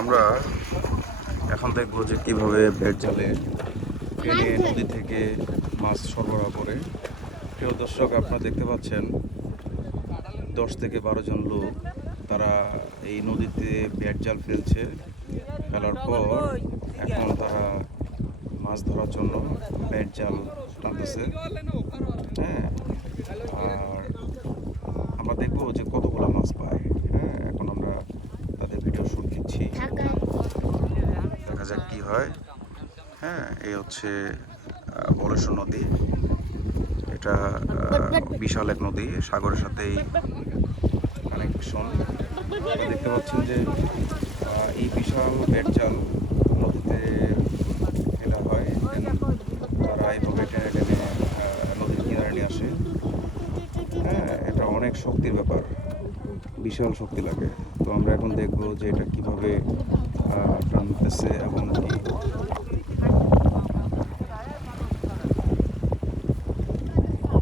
আমরা এখন দেখবো যে কীভাবে বেড় জালে টেনে নদী থেকে মাছ সরবরাহ করে। প্রিয় দর্শক, আপনারা দেখতে পাচ্ছেন 10 থেকে 12 জন লোক তারা এই নদীতে বেড় জাল ফেলছে। ফেলার পর এখন তারা মাছ ধরার জন্য বেড় জাল টানতেছে। হ্যাঁ, আর আমরা দেখবো যে কতগুলো মাছ পায়। হ্যাঁ, এখন আমরা তাদের ভিডিও শুট দিচ্ছি, দেখা যাক কি হয়। হ্যাঁ, এই হচ্ছে বলেশ্বর নদী। এটা বিশাল এক নদী, সাগরের সাথেই কানেকশন। দেখতে পাচ্ছেন যে এই বিশাল বেড় জাল নদীতে ফেলা হয়, তারা এইভাবে টেনে টেনে নদীর কিনারে নিয়ে আসে। হ্যাঁ, এটা অনেক শক্তির ব্যাপার, বিশাল শক্তি লাগে। তো আমরা এখন দেখবো যে এটা কিভাবে টানতেছে এবং